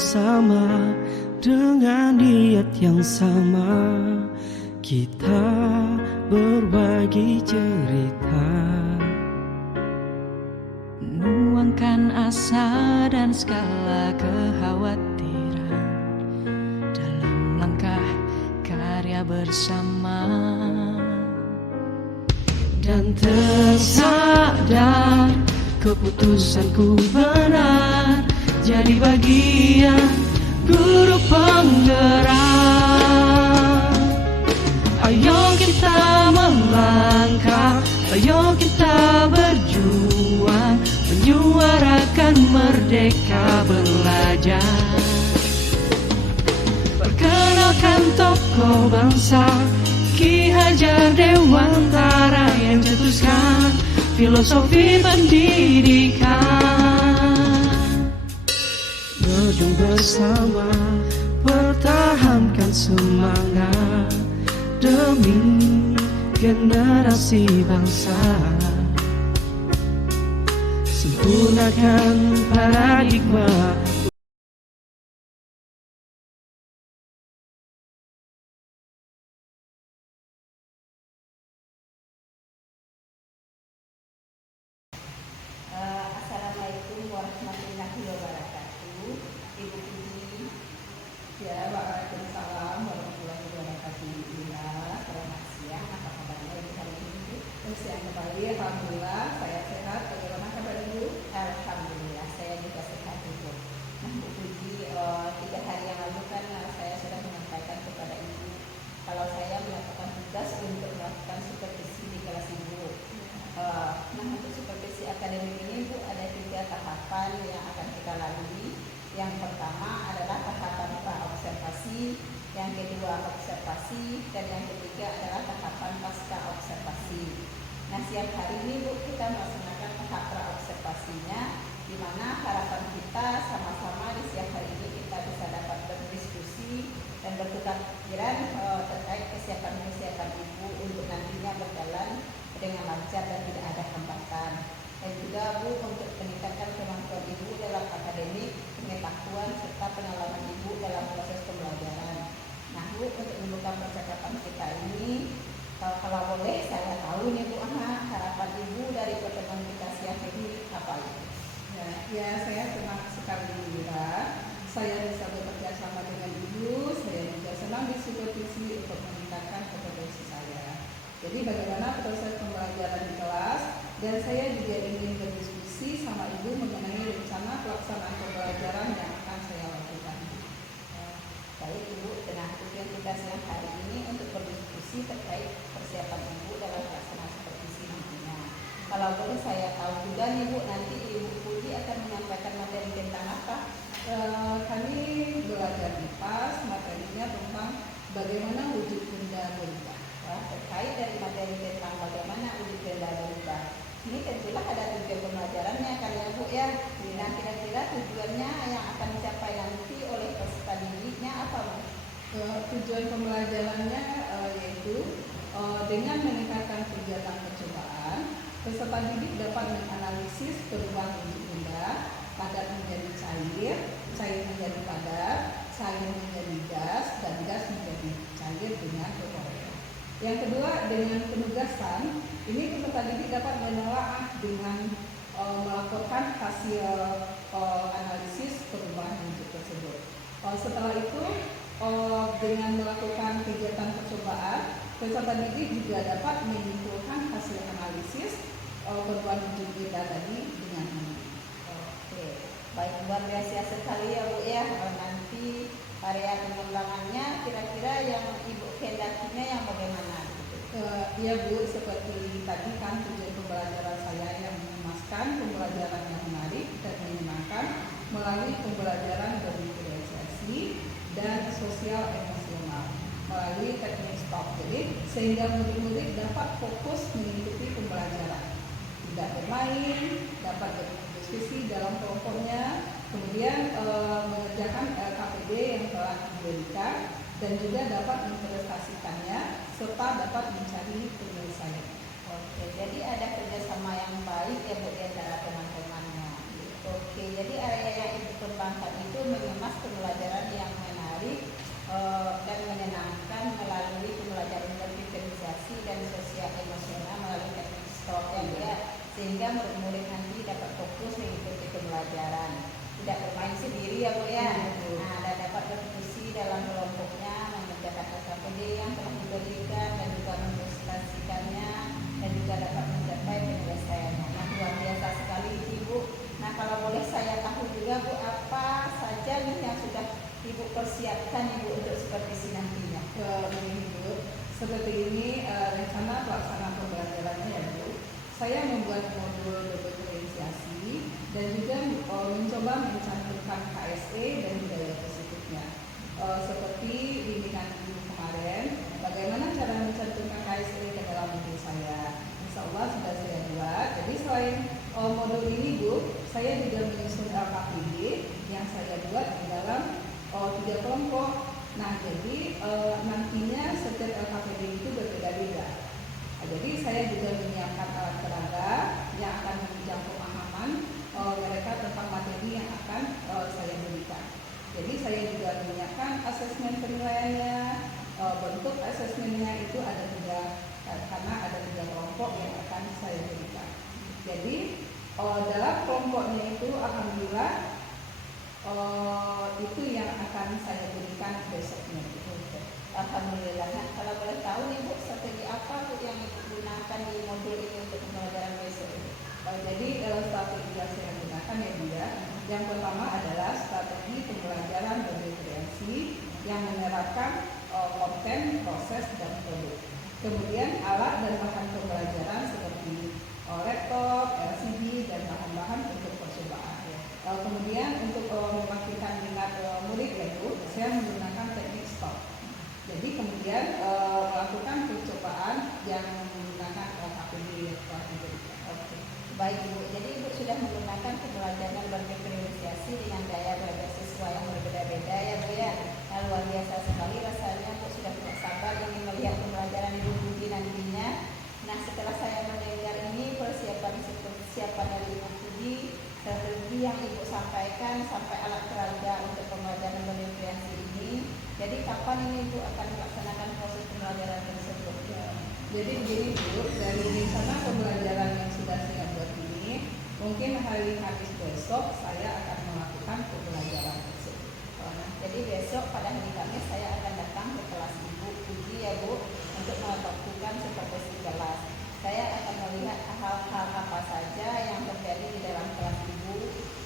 bersama dengan niat yang sama, kita berbagi cerita, menuangkan asa dan segala kekhawatiran dalam langkah karya bersama. Dan tersadar keputusanku benar, jadi bagian guru penggerak. Ayo kita melangkah, ayo kita berjuang, menyuarakan merdeka belajar. Perkenalkan tokoh bangsa Ki Hajar Dewantara yang cetuskan filosofi pendidikan. Berjuang bersama, pertahankan semangat demi generasi bangsa. Sempurnakan paradigma. Assalamualaikum warahmatullahi wabarakatuh. Ibu Puji, ya, waalaikumsalam warahmatullahi wabarakatuh. Selamat siang, apa kabarnya ibu hari ini? Siang kembali, alhamdulillah saya sehat. Bagaimana kabar ibu? Alhamdulillah saya juga sehat ibu. Nah Bu Puji, 3 hari yang lalu kan saya sudah menyampaikan kepada ibu kalau saya melakukan tugas untuk melakukan supervisi di kelas ibu. Nah untuk supervisi akademik ini Bu ada 3 tahapan yang akan kita lalui. Yang pertama adalah tahapan pra-observasi, yang kedua observasi, dan yang ketiga adalah tahapan pasca observasi. Nah siang hari ini Bu kita melaksanakan tahap pra-observasinya, di mana harapan kita sama-sama di siang hari ini kita bisa dapat berdiskusi dan bertukar pikiran terkait kesiapan ibu untuk nantinya berjalan dengan lancar dan tidak ada hambatan. Dan juga Bu untuk meningkatkan kemampuan ibu dalam akademik, pengetahuan serta pengalaman ibu dalam proses pembelajaran. Nah Bu, untuk membuka percakapan kita ini, kalau boleh saya tahu nih Bu, harapan ibu dari pertemuan kita siang ini apa itu? Ya, saya senang sekali Lira. Saya bisa bekerja sama dengan ibu. Saya juga senang disupervisi untuk meningkatkan kompetensi saya. Jadi bagaimana proses pembelajaran di kelas, dan saya juga ingin berdiskusi sama ibu mengenai rencana pelaksanaan pembelajaran yang akan saya lakukan. Baik Ibu, nah tujuan kita siang hari ini untuk berdiskusi terkait persiapan ibu dalam pelaksanaan supervisi nantinya. Kalau boleh saya tahu juga nih Bu, nanti Ibu Puji akan menyampaikan materi tentang apa? Kami belajar di PAS, materinya tentang bagaimana wujud benda berubah. Terkait dari materi tentang bagaimana wujud benda berubah. Ini tentulah ada tujuan pembelajarannya kan ya Bu ya. Nah kira-kira tujuannya yang akan dicapai nanti oleh peserta didiknya apa Bu? Tujuan pembelajarannya yaitu dengan meningkatkan kegiatan percobaan, peserta didik dapat menganalisis perubahan wujud benda, padat menjadi cair, cair menjadi padat, cair menjadi gas, dan gas menjadi cair dengan berwarna. Yang kedua, dengan penugasan, ini peserta didik dapat menelaah dengan melaporkan hasil analisis perubahan wujud tersebut. Setelah itu, dengan melakukan kegiatan percobaan, peserta didik juga dapat menyimpulkan hasil analisis perubahan wujud benda tadi dengan ini. Oke, baik, luar biasa sekali ya Bu ya. Nanti area pengembangannya kira-kira yang Ibu kehendakinya yang bagaimana? Ya Bu, seperti tadi kan tujuan pembelajaran saya yang mengemaskan pembelajaran yang menarik dan menyenangkan melalui pembelajaran berdiferensiasi dan sosial emosional melalui teknik STOP. Jadi sehingga murid-murid dapat fokus mengikuti pembelajaran, tidak bermain, dapat berdiskusi dalam kelompoknya, kemudian mengerjakan LKPD yang telah diberikan dan juga dapat mempresentasikannya serta dapat mencari penyelesaian. Oke, jadi ada kerjasama yang baik ya Bu di antara teman-temannya. Oke, jadi area yang Ibu kembangkan itu mengemas sehingga murid-murid nanti dapat fokus mengikuti pembelajaran, tidak bermain sendiri ya Bu ya. Nah, dan dapat berdiskusi dalam kelompoknya, mengerjakan SKPD yang telah diberikan dan juga mendemonstrasikannya dan juga dapat mencapai penyelesaiannya. Nah, luar biasa sekali Ibu. Nah, kalau boleh saya tahu juga Bu, apa saja nih yang sudah Ibu persiapkan Ibu untuk supervisi nantinya? Begini Bu, seperti ini rencana pelaksanaan pembelajarannya ya Bu. Saya membuat modul diferensiasi dan juga mencoba mencantumkan KSE dan budaya positifnya. Seperti bimbingan Ibu kemarin, bagaimana cara mencantumkan KSE ke dalam modul saya. Insya Allah sudah saya buat. Jadi selain modul ini Bu, saya juga menyusun LKPD yang saya buat di dalam 3 kelompok. Nah, jadi nantinya setiap LKPD itu berbeda-beda. Nah, jadi saya juga menyiapkan alat peraga yang akan menunjang pemahaman mereka tentang materi yang akan saya berikan. Jadi saya juga menyiapkan asesmen penilaiannya. Bentuk asesmennya itu ada 3, karena ada 3 kelompok yang akan saya berikan. Jadi dalam kelompoknya itu alhamdulillah itu yang akan saya berikan besoknya. Alhamdulillah. Nah, kalau boleh tahu nih Bu, strategi apa Bu yang Ibu gunakan di modul ini untuk pembelajaran besok? Jadi strategi yang saya gunakan ya Bu ya. Yang pertama adalah strategi pembelajaran berdiferensi yang menerapkan konten, proses, dan produk. Kemudian alat dan bahan pembelajaran seperti laptop, LCD, dan bahan-bahan untuk percobaan. Kemudian untuk membangkitkan minat murid ya Bu, saya menggunakan teknik stop. Jadi kemudian melakukan percobaan yang menggunakan KPD yang diberikan. Oke, baik Ibu. Jadi Ibu sudah menggunakan pembelajaran berdiferensiasi dengan gaya belajar siswa yang berbeda-beda ya Bu ya. Nah, luar biasa sekali rasanya Bu sudah tidak sabar ingin melihat pembelajaran Ibu Budi nantinya. Nah, setelah saya mendengar ini persiapan dari Ibu Budi, strategi yang Ibu sampaikan sampai alat peraga untuk pembelajaran berdiferensi ini. Jadi kapan ini Ibu akan melaksanakan proses pembelajaran tersebut? Jadi begini Bu, dari rencana pembelajaran yang sudah saya buat ini, mungkin hari Kamis besok saya akan melakukan pembelajaran tersebut. Jadi besok pada hari Kamis saya akan datang ke kelas Ibu Budi ya Bu, untuk melakukan supervisi kelas. Saya akan melihat hal-hal apa saja yang terjadi di dalam kelas Ibu.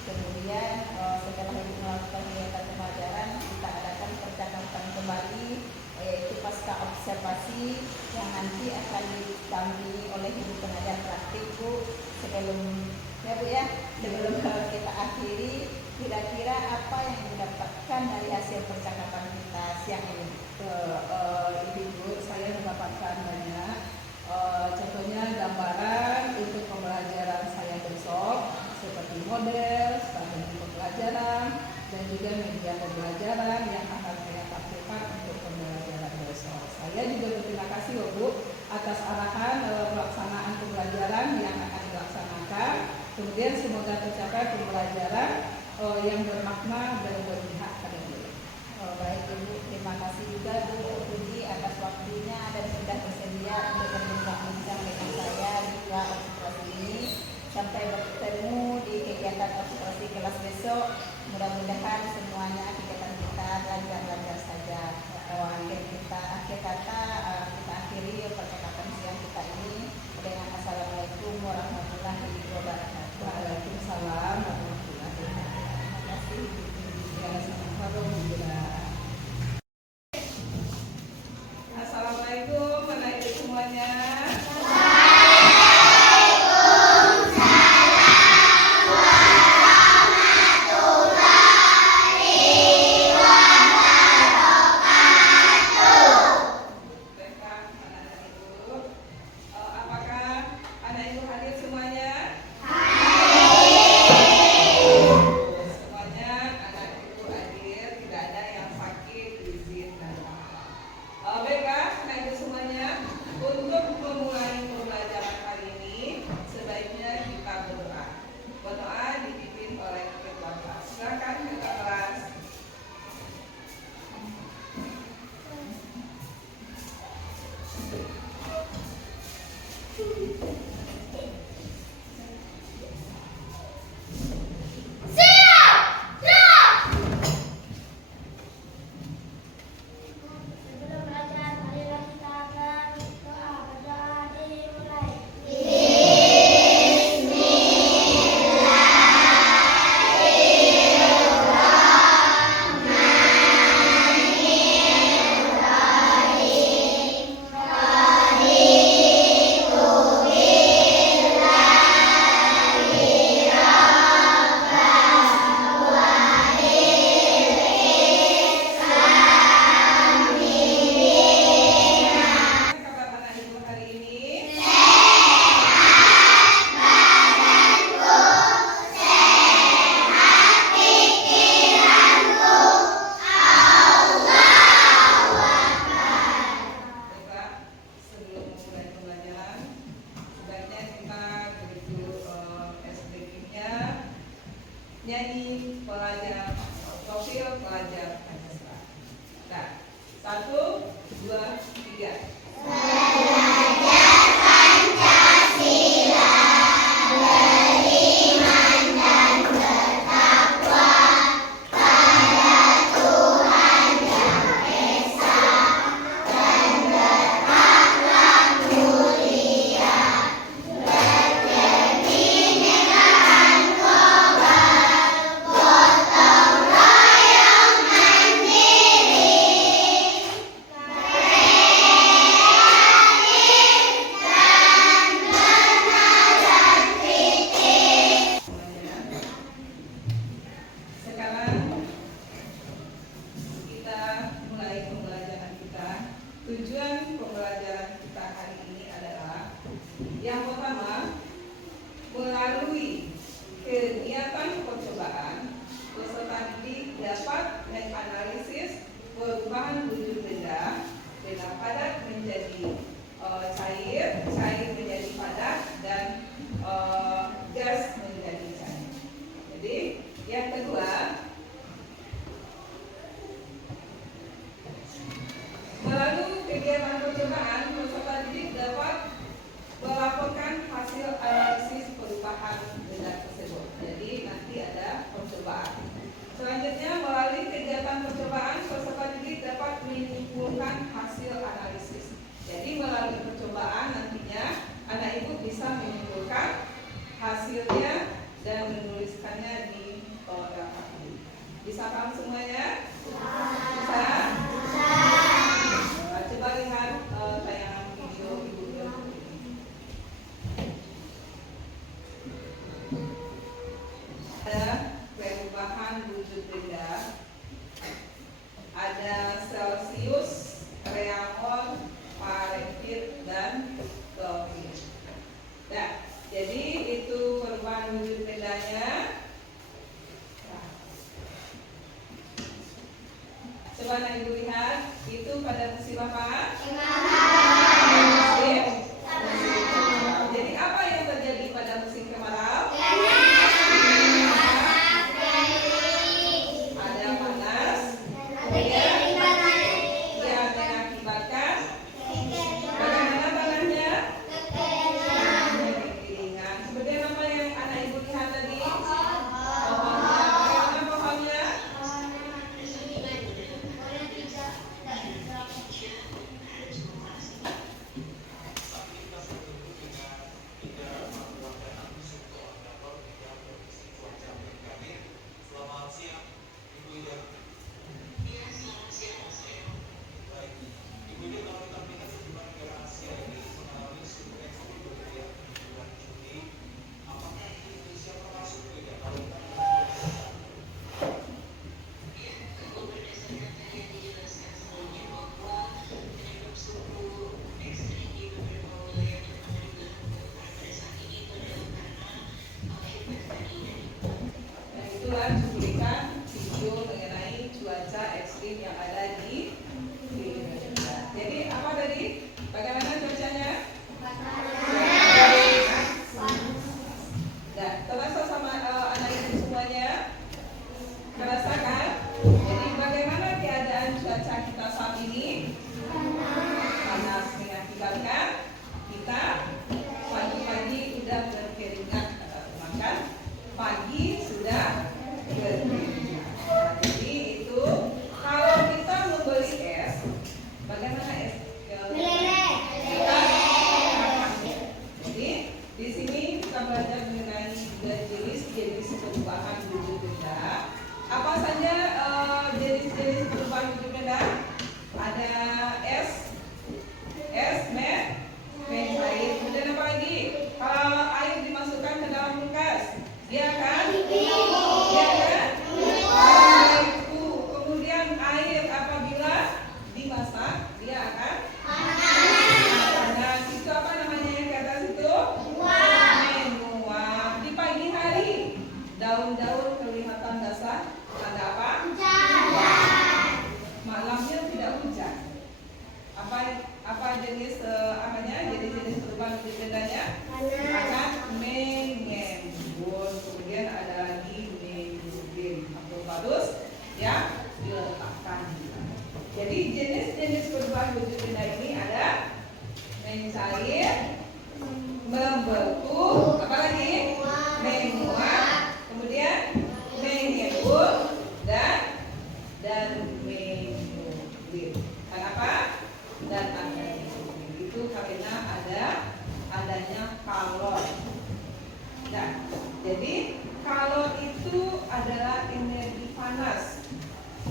Kemudian setelah Ibu melakukan kegiatan pembelajaran, kita adakan percakapan kembali, yaitu pasca observasi yang nanti akan didampingi oleh Ibu pengajar praktik Bu. Sebelum ya Bu ya, sebelum kita akhiri, kira-kira apa yang didapatkan dari hasil percakapan kita siang ini? Ibu, saya mendapatkan banyak. Contohnya gambaran untuk pembelajaran saya besok, seperti model, strategi pembelajaran, dan juga media pembelajaran yang akan saya tampilkan untuk pembelajaran besok. Saya juga berterima kasih Bu atas arahan pelaksanaan pembelajaran yang akan dilaksanakan. Kemudian semoga tercapai pembelajaran yang bermakna dan berpihak pada diri. Baik Ibu, terima kasih juga Bu Budi atas waktunya dan sudah bersedia untuk berbincang-bincang dengan saya di kelas observasi ini. Sampai bertemu di kegiatan observasi kelas besok. Mudah-mudahan semuanya kegiatan kita lancar-lancar saja. Akhir kata kita akhiri percakapan siang kita ini dengan Assalamualaikum warahmatullahi wabarakatuh. Waalaikumsalam warahmatullahi wabarakatuh. Terima kasih. Assalamualaikum anak-anak semuanya. Waalaikumsalam. nyanyi pelajar profil pelajar Pancasila. Nah, 1, 2, 3. Sekarang kita mulai pembelajaran kita. Tujuan pembelajaran kita hari ini adalah yang pertama, melalui kegiatan percobaan, peserta didik dapat menganalisis perubahan wujud benda padat menjadi cair, cair menjadi padat, dan gas menjadi cair. Jadi yang kedua, melalui kegiatan percobaan, peserta didik dapat melaporkan hasil analisis perubahan benda tersebut. Jadi nanti ada percobaan. Selanjutnya, melalui kegiatan percobaan, peserta didik dapat menyimpulkan hasil analisis. Jadi melalui percobaan nantinya anak ibu bisa menyimpulkan hasilnya dan menuliskannya di dapat. Bisa paham semuanya? Bisa? Coba lihat tayangan video ibu berikut ini. Ada perubahan wujud benda, ada Celsius, Reaumur, Fahrenheit, dan Kelvin. Nah, jadi itu perubahan wujud bendanya. Coba anak ibu lihat, itu pada musim apa? Musim. Jadi apa yang terjadi pada musim kemarau? Ada panas, kemudian yang mengakibatkan bagaimana panasnya? Kekeringan. Kemudian apa yang anak ibu lihat tadi? Pohonnya. Bagaimana pohonnya? Itulah cuplikan video mengenai cuaca ekstrim yang ada di Indonesia. Jadi apa tadi? Bagaimana cuacanya? Nah, terasa sama anak ibu semuanya? Merasakan? Jadi bagaimana keadaan cuaca kita saat ini? Panas mengakibatkan kita pagi-pagi sudah berkeringat, kata teman kan? Pagi sudah berkeringat. Nah, jadi itu kalau kita membeli es, bagaimana es? Jadi di sini kita belajar mengenai juga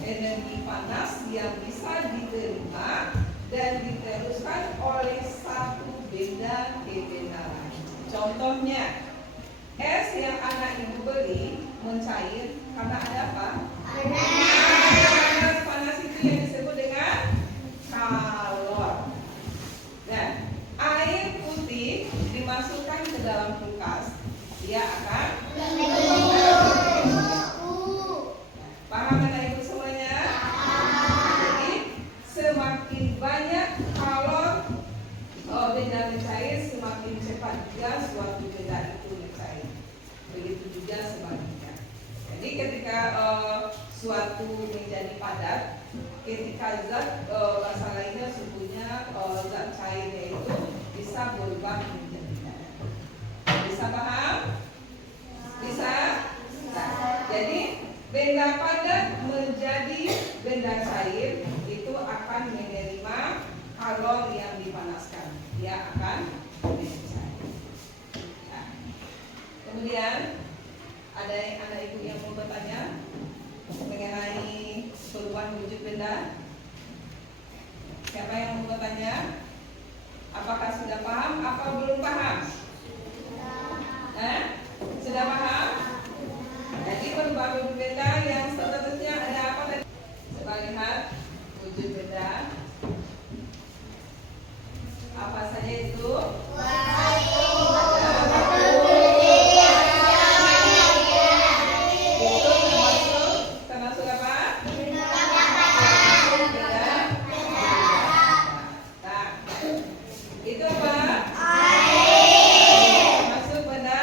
energi panas yang bisa diterima dan diteruskan oleh satu benda ke benda lain. Contohnya, es yang anak ibu beli mencair karena ada apa? Panas itu yang disebut dengan kalor. Dan air putih dimasukkan ke dalam kulkas, dia akan paham anak ibu semuanya? Jadi semakin banyak kalor benda mencair, semakin cepat juga suatu benda itu mencair. Begitu juga sebaliknya. Jadi ketika suatu menjadi padat, ketika zat bahasa lainnya sebutnya zat cairnya itu bisa berubah menjadi padat. Bisa paham? Bisa? Nah, jadi benda padat menjadi benda cair itu akan menerima kalor yang dipanaskan. Dia akan menjadi cair. Nah, kemudian ada anak ibu yang mau bertanya mengenai perubahan wujud benda? Siapa yang mau bertanya? Apakah sudah paham atau belum paham? Sudah paham? Jadi perubahan wujud benda yang seterusnya ada apa tadi? Coba lihat wujud benda. Apa saja itu? Termasuk apa? Nah, itu apa? Termasuk benda.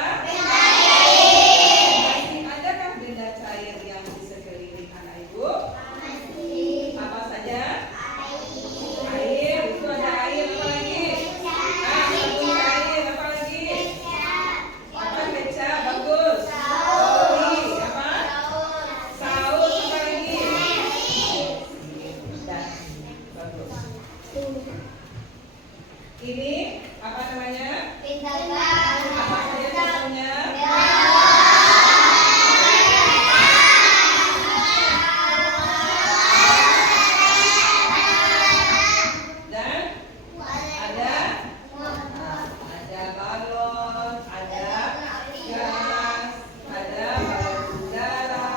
Masih adakah benda cair yang di sekeliling anak ibu? Apa saja? Air. Itu ada air, apa lagi? Sabun cair, apa lagi? Apa kecap, bagus. Oli, apa? Saus, apa lagi? Dan bagus. Ini apa namanya? Apa saja contohnya? Dan ada balon, ada gas, ada balon udara.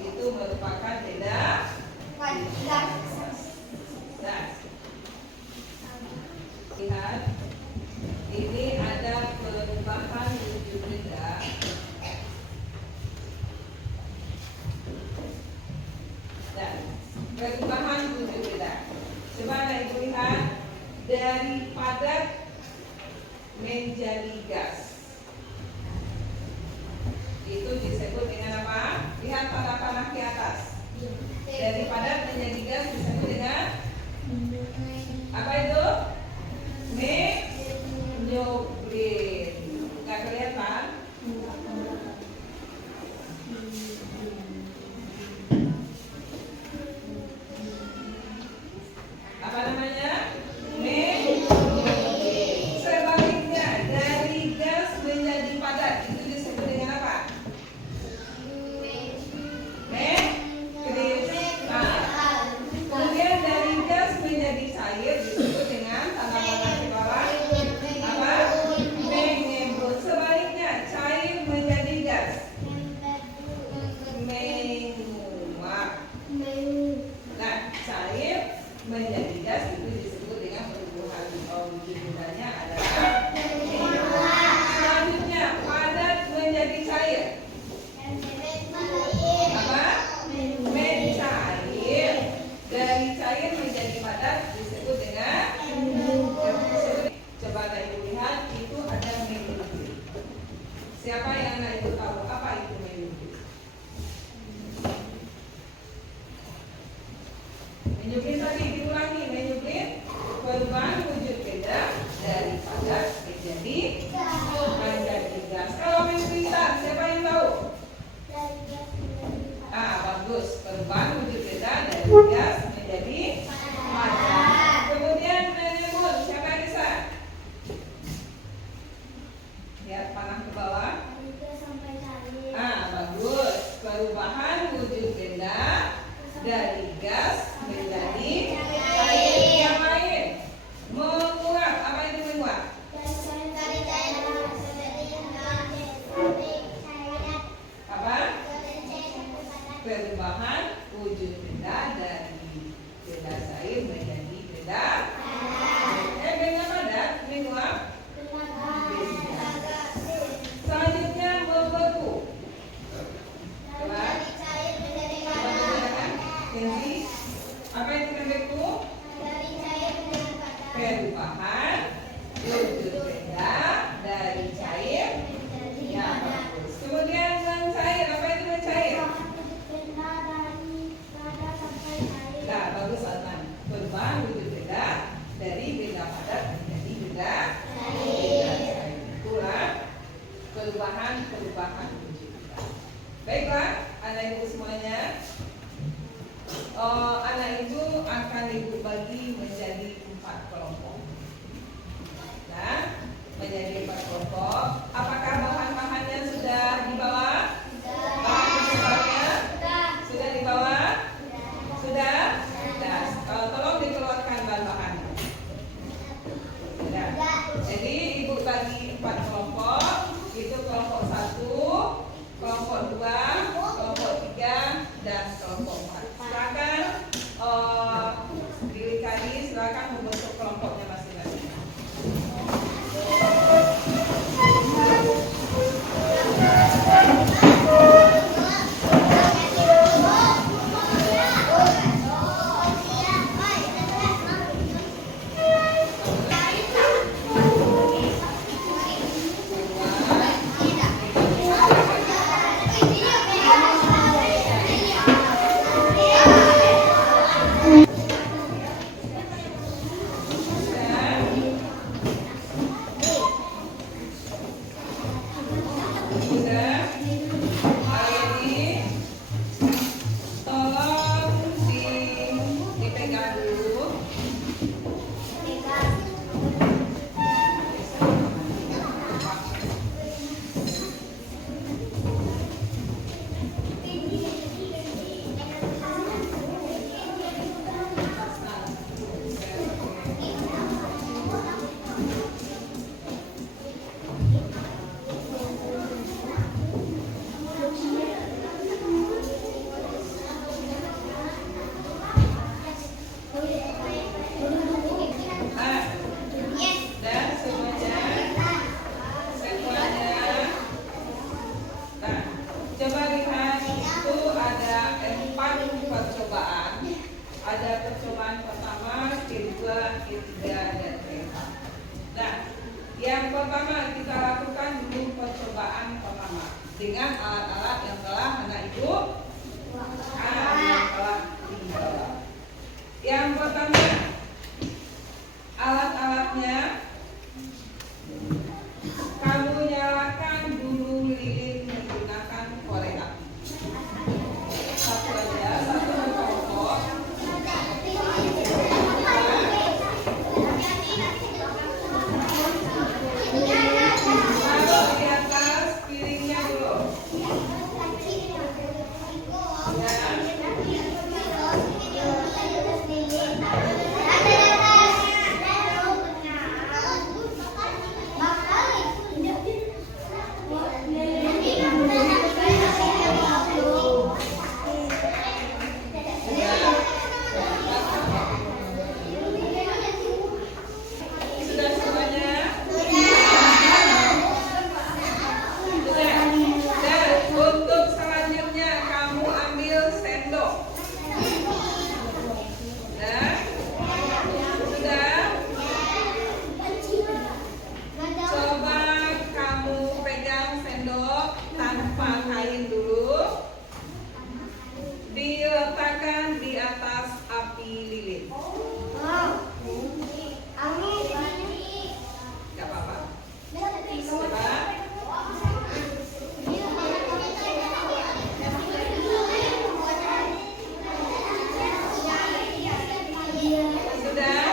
Itu merupakan benda gas. Lihat, ini ada perubahan wujud benda. Dan perubahan wujud benda. Coba anak ibu lihat, dari padat menjadi gas. Itu disebut dengan apa? Lihat tanda panah di atas. Dari padat menjadi gas disebut dengan apa itu? Menyublim. Nggak kelihatan? Apa namanya? Menyublim. Sebaliknya, dari gas menjadi padat itu disebut dengan apa? Kemudian dari gas menjadi cair disebut dengan tanda panah di bawah apa? Mengembun. Sebaliknya, cair menjadi gas menguap. Nah, cair menjadi gas itu disebut dengan perubahan wujud bendanya adalah menguap. Selanjutnya, padat menjadi cair. Apa? Mencair. Dari cair menjadi padat disebut dengan coba anak ibu lihat, itu ada menyublim. Siapa yang anak ibu tahu apa itu menyublim? Menyublim tadi diulangi, menyublim perubahan wujud benda dari padat menjadi gas. Kalau mencuitan, siapa yang tahu? Bagus. Perubahan wujud benda dari gas menjadi padat. Kemudian menyebut, siapa yang bisa? Lihat panah ke bawah. Baiklah, anak ibu semuanya, anak ibu akan ibu bagi menjadi 4 kelompok. Nah, menjadi 4 kelompok. Apakah bahan-bahannya sudah dibawa? Bahan kesusahannya sudah dibawa? Sudah? Sudah. Tolong dikeluarkan bahan-bahannya. Sudah. Jadi ibu bagi 4 kelompok. Itu kelompok 1, kelompok 2, kelompok 3, dan kelompok 4. Silakan diri silakan membentuk kelompoknya masing-masing. Dengan alat-alat yang telah anak ibu dibawa. Yang pertama, alat-alatnya kamu nyalakan dulu lilin menggunakan korek api. Satu aja, satu kelompok. Taruh di atas piringnya dulu. Sudah semuanya? Dan untuk selanjutnya kamu ambil sendok. Nah, sudah. Coba kamu pegang sendok tanpa kain dulu. Diletakkan di atas api lilin. Gak apa-apa. Coba. Sudah?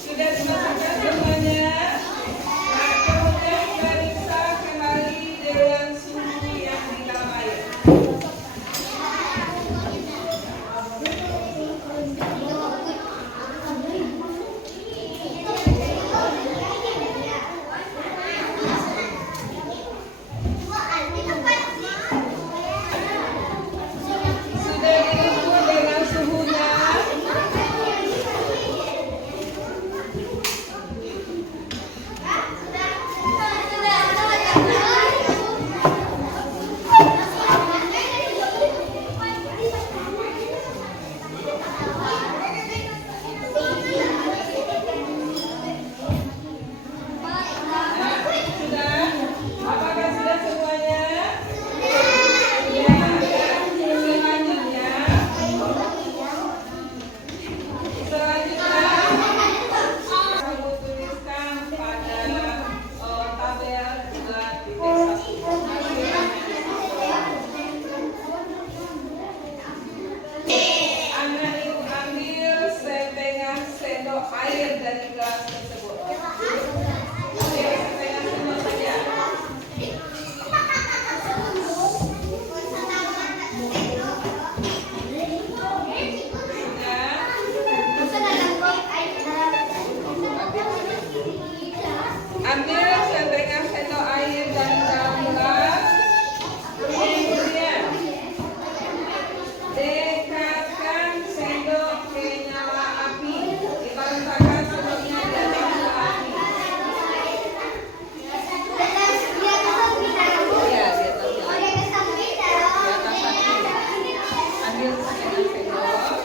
Sudah dimasukkan semuanya. Nah, kemudian periksa kembali dengan suhu yang di dalam air. Sudah diukur dengan suhunya. Sudah? Apakah sudah semuanya? Ya, selanjutnya kamu tuliskan pada tabel 2.1. Anak ibu ambil setengah sendok air dari gelas tersebut. Oke, setengah sendok saja. Ambil setengah sendok air dari dalam gelas. Kemudian dekatkan sendok ke nyala api. Diletakkan sendoknya di atas nyala api. Ya, di atas nyala api. Di atas api. Ambil setengah sendok.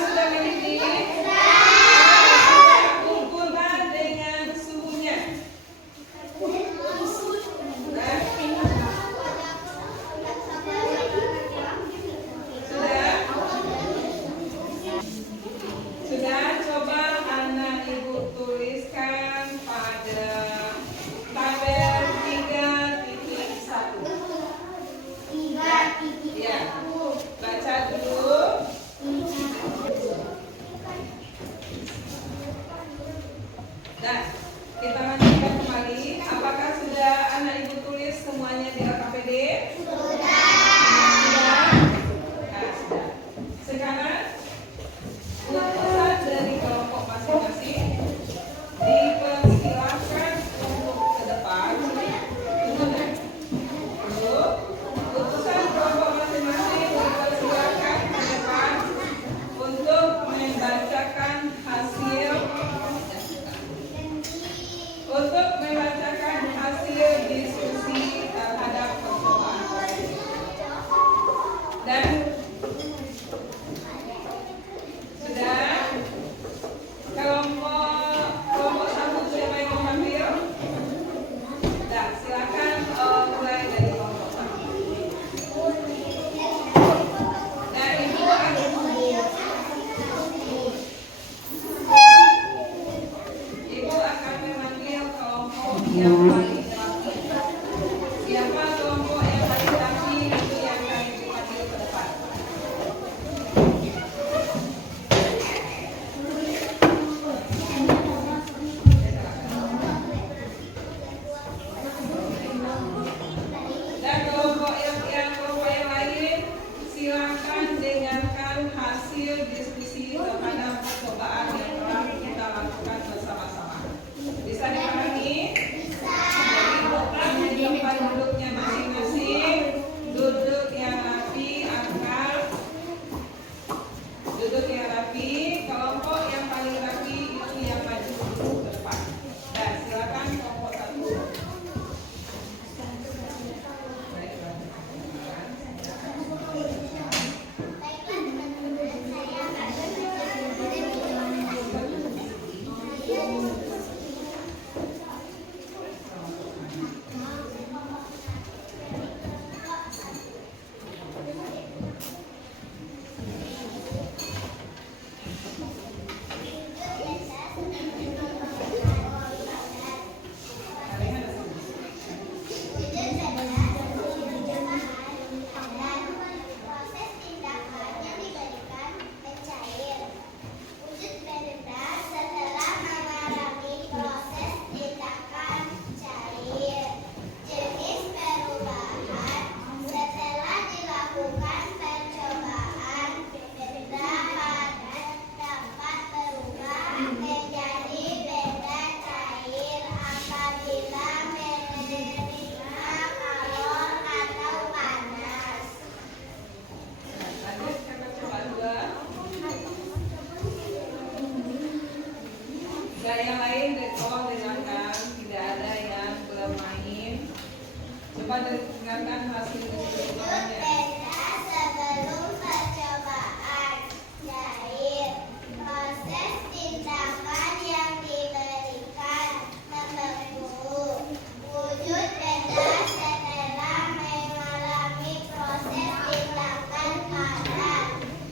Sudah mendidih? Ukurkan dengan suhunya. Sudah, coba anak ibu tuliskan pada tabel 3.1. Ya, baca dulu. Nah, kita lanjutkan kembali. Apakah sudah anak ibu tulis semuanya di LKPD? Sudah. Nah, sudah. Sekarang utusan dari kelompok masing-masing dipersilakan untuk ke depan. Utusan kelompok masing-masing dipersilakan ke depan untuk membacakan hasil diskusi terhadap percobaan. Dan sudah kelompok satu siapa yang mau ambil? Nah, silakan mulai dari kelompok satu. Dan ibu akan memanggil kelompok yang paling rapi. Siapa kelompok yang paling rapi itu yang akan dipanggil ke depan. Dan kelompok yang lain silakan dengarkan hasil diskusi terhadap percobaan yang telah kita lakukan bersama-sama. Bisa dipahami? Jadi bukan di tempat duduknya masing-masing, duduk yang rapi, akal, duduk yang rapi. Kelompok yang paling rapi itu yang maju ke depan. Dan silakan kelompok satu. yang lain tolong dengarkan, tidak ada yang bermain. Coba dengarkan hasil percobanya. Sebelum percobaan, cair proses tindakan yang diberikan. Membentuk wujud benda setelah mengalami proses tindakan padat.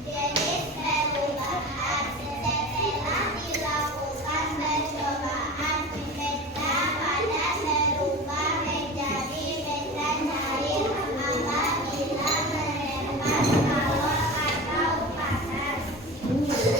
Jenis perubahan setelah dilakukan percobaan, benda padat berubah menjadi benda cair apabila menerpas kalor atau panas. Wujud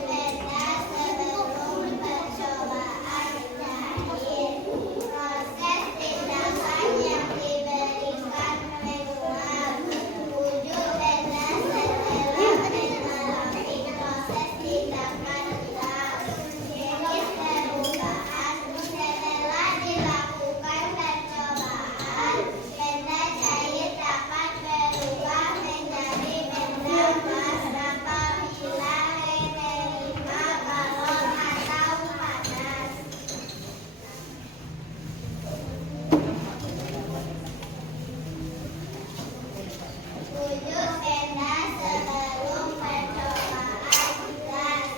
benda sebelum percobaan, cair proses tindakan yang diberikan. Menguap wujud benda setelah mengalami proses tindakan ulang. Jenis perubahan setelah dilakukan percobaan, benda cair dapat berubah menjadi benda gas apabila menerima kalor atau panas. Wujud benda sebelum percobaan, gas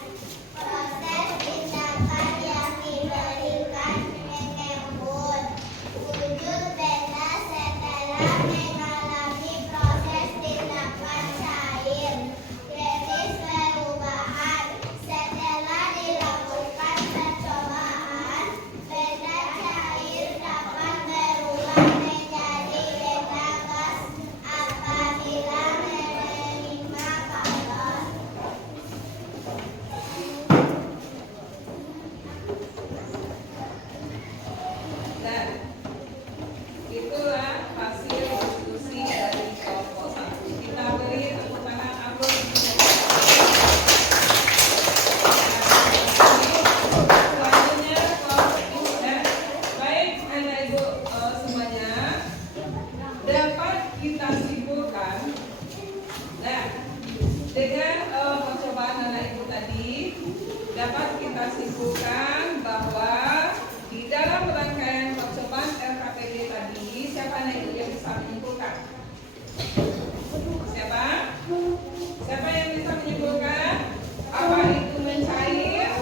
proses tindakan yang diberikan. Mengembun wujud benda setelah mengalami proses tindakan cair. Jenis perubahan setelah dilakukan percobaan, benda cair dapat berubah menjadi benda gas apabila menerima kalor. Dan itulah hasil diskusi dari kelompok 1. Kita beri tepuk tangan aplaus. Selanjutnya kelompok 2. Baik anak ibu semuanya, dapat kita simpulkan. Nah, dengan percobaan anak ibu tadi, dapat kita simpulkan bahwa di dalam rangkaian percobaan LKPD tadi, siapa anak ibu yang bisa menyimpulkan? Siapa? Siapa yang bisa menyimpulkan? Apa itu mencair,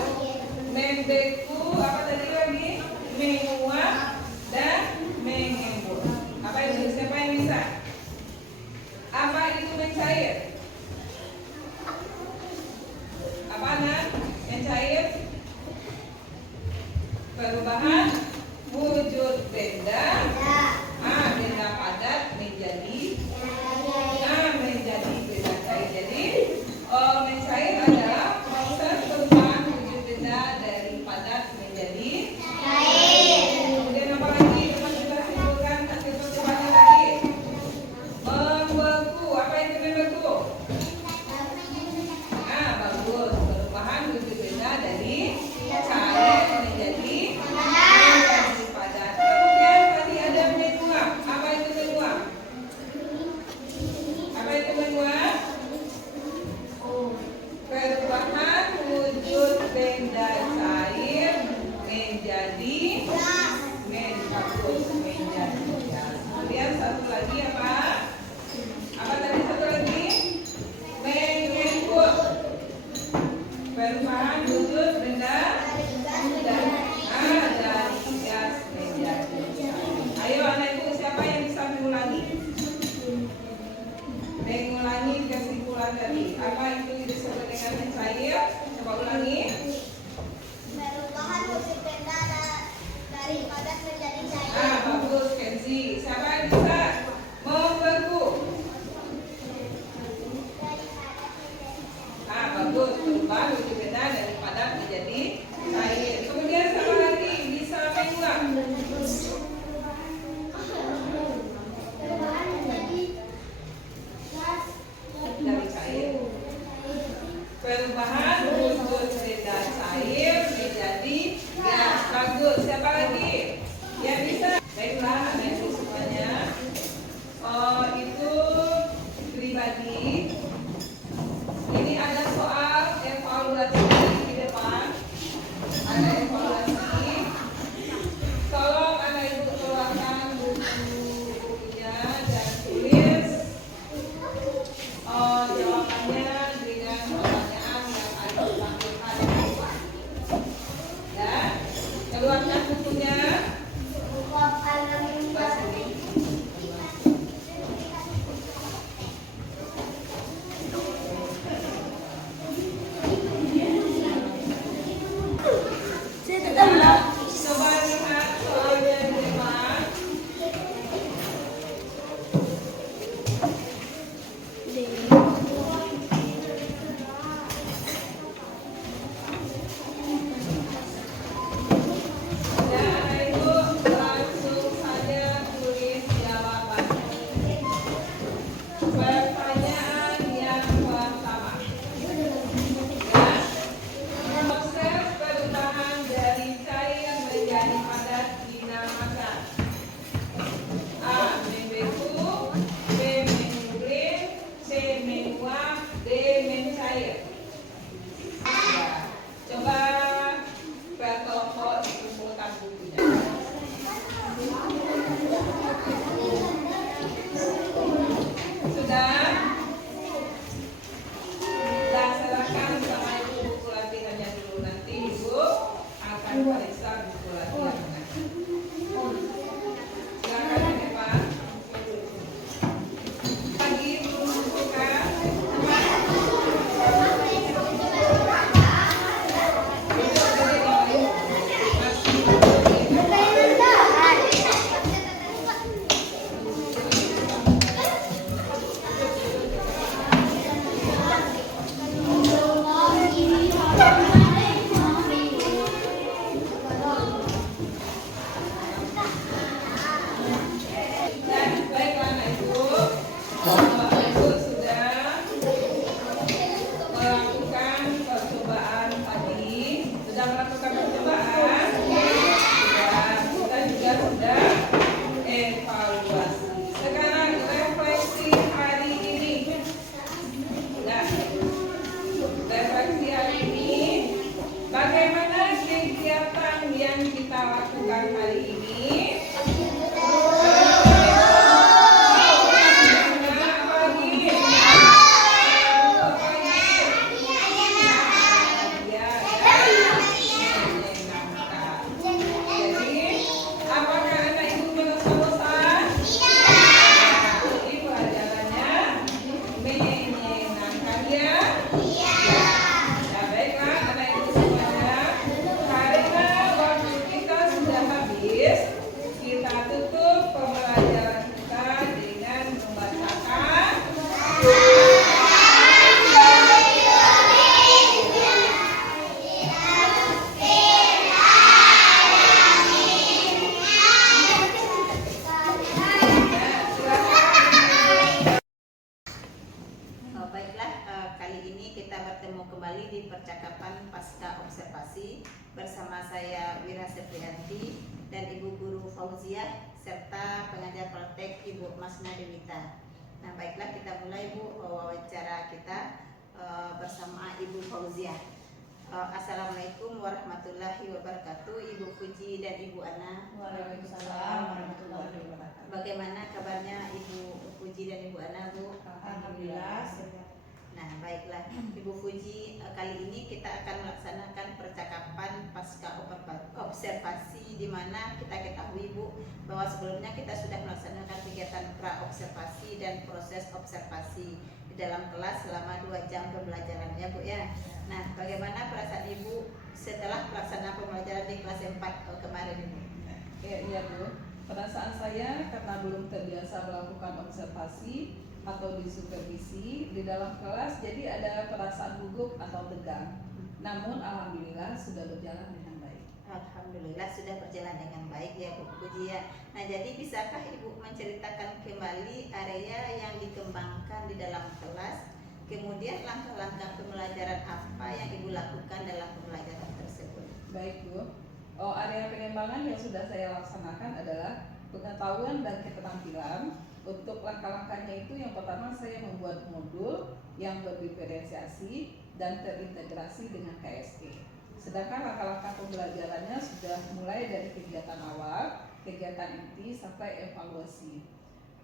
membeku, apa tadi lagi? Menguap dan mengembun. Apa itu? Siapa yang bisa? Apa itu mencair? Apa anak? Mencair? Perubahan wujud benda, benda padat menjadi benda cair. Jadi mencair adalah proses perubahan wujud benda dari padat menjadi cair. Kemudian apa lagi? Teman kita simpulkan hasil percobaan tadi. Membeku, apa itu membeku? Bagus. Perubahan wujud benda dari cair menjadi padat. Kemudian tadi ada menguap. Apa itu menguap? Apa itu menguap? Perubahan wujud benda cair menjadi bagus, menjadi gas. Kemudian satu lagi apa? Apa tadi satu lagi? Mengembun. Perubahan wujud benda dari gas menjadi cair. Ayo anak ibu, siapa yang bisa mengulangi? Mengulangi kesimpulan tadi. Apa itu disebut dengan mencair? Coba ulangi. Perubahan wujud benda dari padat menjadi cair. Bagus, Kenzi. ini kali ini kita bertemu kembali di percakapan pasca observasi bersama saya Wira Septrianti dan Ibu Guru Fauziah serta pengajar praktek Ibu Masna Dewita. Nah, baiklah kita mulai Bu wawancara kita bersama Ibu Fauziah. Assalamualaikum warahmatullahi wabarakatuh, Ibu Fuji dan Ibu Ana. Waalaikumsalam warahmatullahi wabarakatuh. Bagaimana kabarnya Ibu Fuji dan Ibu Ana, Bu? Alhamdulillah sehat. Nah, baiklah Ibu Fuji, kali ini kita akan melaksanakan percakapan pasca observasi di mana kita ketahui Bu bahwa sebelumnya kita sudah melaksanakan kegiatan pra-observasi dan proses observasi di dalam kelas selama 2 jam pembelajaran ya Bu ya. Nah, bagaimana perasaan Ibu setelah pelaksanaan pembelajaran di kelas 4 kemarin ini? Iya Bu, perasaan saya karena belum terbiasa melakukan observasi atau disupervisi di dalam kelas, jadi ada perasaan gugup atau tegang. Namun alhamdulillah sudah berjalan dengan baik. Alhamdulillah sudah berjalan dengan baik ya Bu Puji ya. Nah, jadi bisakah Ibu menceritakan kembali area yang dikembangkan di dalam kelas, kemudian langkah-langkah pembelajaran apa yang Ibu lakukan dalam pembelajaran tersebut? Baik Bu, area pengembangan yang sudah saya laksanakan adalah pengetahuan dan keterampilan. Untuk langkah-langkahnya itu yang pertama saya membuat modul yang berdiferensiasi dan terintegrasi dengan KSE. Sedangkan langkah-langkah pembelajarannya sudah mulai dari kegiatan awal, kegiatan inti sampai evaluasi.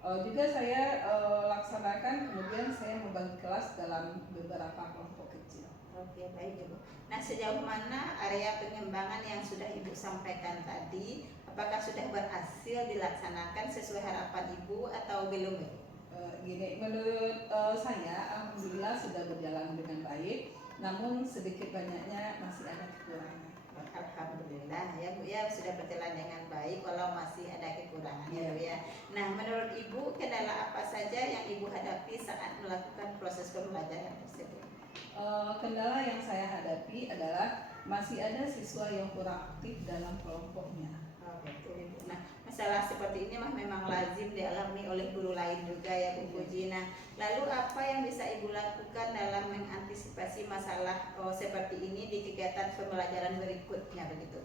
Juga saya laksanakan, kemudian saya membagi kelas dalam beberapa kelompok kecil. Oke, baik Ibu. Nah, sejauh mana area pengembangan yang sudah Ibu sampaikan tadi, apakah sudah berhasil dilaksanakan sesuai harapan Ibu atau belum Ibu? Gini, menurut saya alhamdulillah sudah berjalan dengan baik, namun sedikit banyaknya masih ada kekurangan. Alhamdulillah ya Bu ya, sudah berjalan dengan baik walau masih ada kekurangan ya Bu ya. Nah, menurut Ibu kendala apa saja yang Ibu hadapi saat melakukan proses pembelajaran tersebut? Kendala yang saya hadapi adalah masih ada siswa yang kurang aktif dalam kelompoknya. Oh, betul Ibu. Nah, masalah seperti ini memang lazim dialami oleh guru lain juga ya Bu Puji. Nah, lalu apa yang bisa Ibu lakukan dalam mengantisipasi masalah seperti ini di kegiatan pembelajaran berikutnya begitu?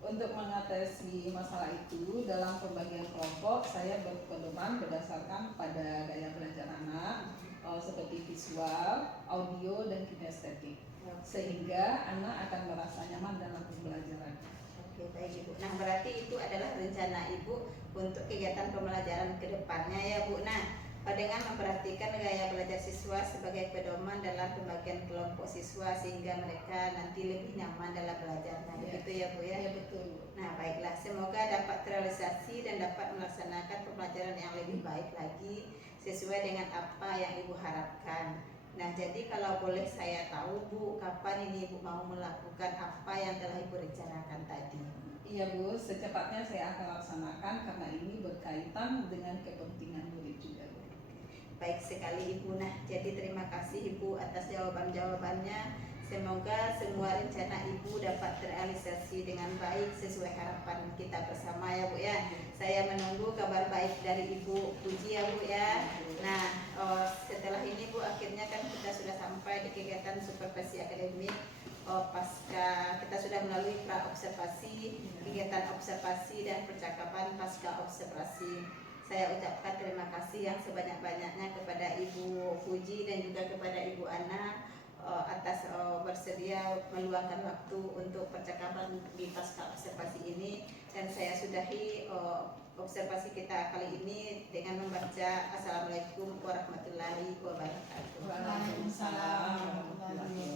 Untuk mengatasi masalah itu dalam pembagian kelompok saya berpedoman berdasarkan pada gaya belajar anak seperti visual, audio, dan kinestetik, sehingga anak akan merasa nyaman dalam pembelajaran. Oke, baik Ibu. Nah, berarti itu adalah rencana Ibu untuk kegiatan pembelajaran ke depannya ya Bu. Nah, dengan memperhatikan gaya belajar siswa sebagai pedoman dalam pembagian kelompok siswa sehingga mereka nanti lebih nyaman dalam belajarnya. Begitu ya Bu ya? Ya betul. Nah, baiklah, semoga dapat terrealisasi dan dapat melaksanakan pembelajaran yang lebih baik lagi sesuai dengan apa yang Ibu harapkan. Nah, jadi kalau boleh saya tahu Bu, kapan ini Ibu mau melakukan apa yang telah Ibu rencanakan tadi? Iya Bu, secepatnya saya akan laksanakan karena ini berkaitan dengan kepentingan murid juga Bu. Baik sekali Ibu. Nah, jadi terima kasih Ibu atas jawaban-jawabannya. Semoga semua rencana Ibu dapat terrealisasi dengan baik sesuai harapan kita bersama ya Bu ya. Saya menunggu kabar baik dari Ibu Puji ya Bu ya. Nah, setelah ini Bu, akhirnya kan kita sudah sampai di kegiatan supervisi akademik. Pasca kita sudah melalui pra-observasi, kegiatan observasi dan percakapan pasca observasi. Saya ucapkan terima kasih yang sebanyak-banyaknya kepada Ibu Fuji dan juga kepada Ibu Ana atas bersedia meluangkan waktu untuk percakapan di pasca observasi ini, dan saya sudahi observasi kita kali ini dengan membaca Assalamualaikum warahmatullahi wabarakatuh. Waalaikumsalam warahmatullahi wabarakatuh.